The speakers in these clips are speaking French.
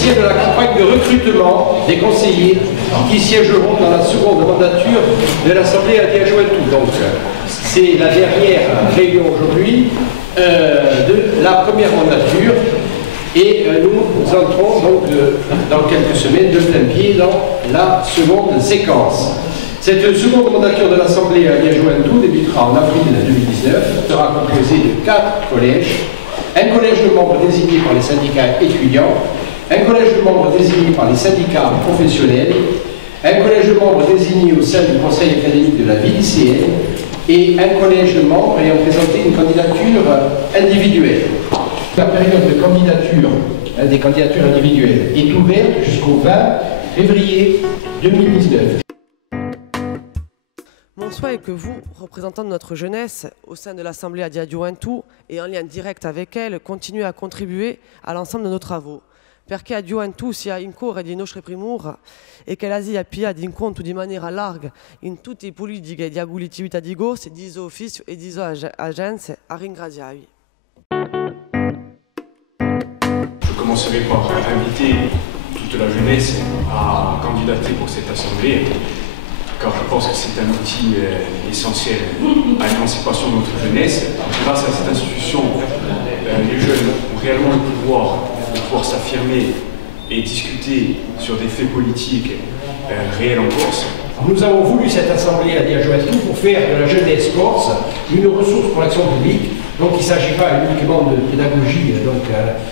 officielle de la campagne de recrutement des conseillers qui siégeront dans la seconde mandature de l'Assemblée Adi-Adjointou. Donc, c'est la dernière réunion aujourd'hui de la première mandature et nous entrons donc dans quelques semaines de plein pied dans la seconde séquence. Cette seconde mandature de l'Assemblée Adi-Adjointou débutera en avril 2019, sera composée de 4 collèges, un collège de membres désignés par les syndicats étudiants, un collège de membres désigné par les syndicats professionnels, un collège de membres désigné au sein du conseil académique de la vie lycéenne et un collège de membres ayant présenté une candidature individuelle. La période de candidature, des candidatures individuelles, est ouverte jusqu'au 20 février 2019. Mon souhait est que vous, représentants de notre jeunesse, au sein de l'Assemblée Adi-Adjointou et en lien direct avec elle, continuez à contribuer à l'ensemble de nos travaux. Perché Adjointou sia in cuore di nostre primura e che la sia piada in conto di maniera larga in tutte le politiche di attività di gosto, di ufficio e di agenze a ringraziarvi. Je commencerai par inviter toute la jeunesse à candidater pour cette assemblée, car je pense que c'est un outil essentiel à l'émancipation de notre jeunesse. Grâce à cette institution, les jeunes ont réellement le pouvoir de pouvoir s'affirmer et discuter sur des faits politiques réels en Corse. Nous avons voulu cette assemblée Adi-Adjointou pour faire de la jeunesse corse une ressource pour l'action publique. Donc il ne s'agit pas uniquement de pédagogie donc,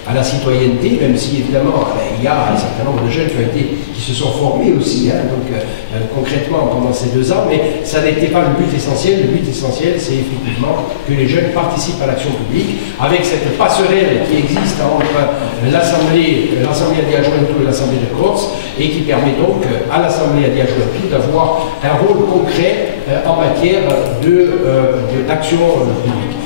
à la citoyenneté, même si évidemment il y a un certain nombre de jeunes qui se sont formés aussi, concrètement pendant ces 2 ans, mais ça n'était pas le but essentiel. Le but essentiel, c'est effectivement que les jeunes participent à l'action publique avec cette passerelle qui existe entre l'Assemblée Adi-Adjointou et l'Assemblée de Corse et qui permet donc à l'Assemblée Adi-Adjointou d'avoir un rôle concret en matière d'action publique.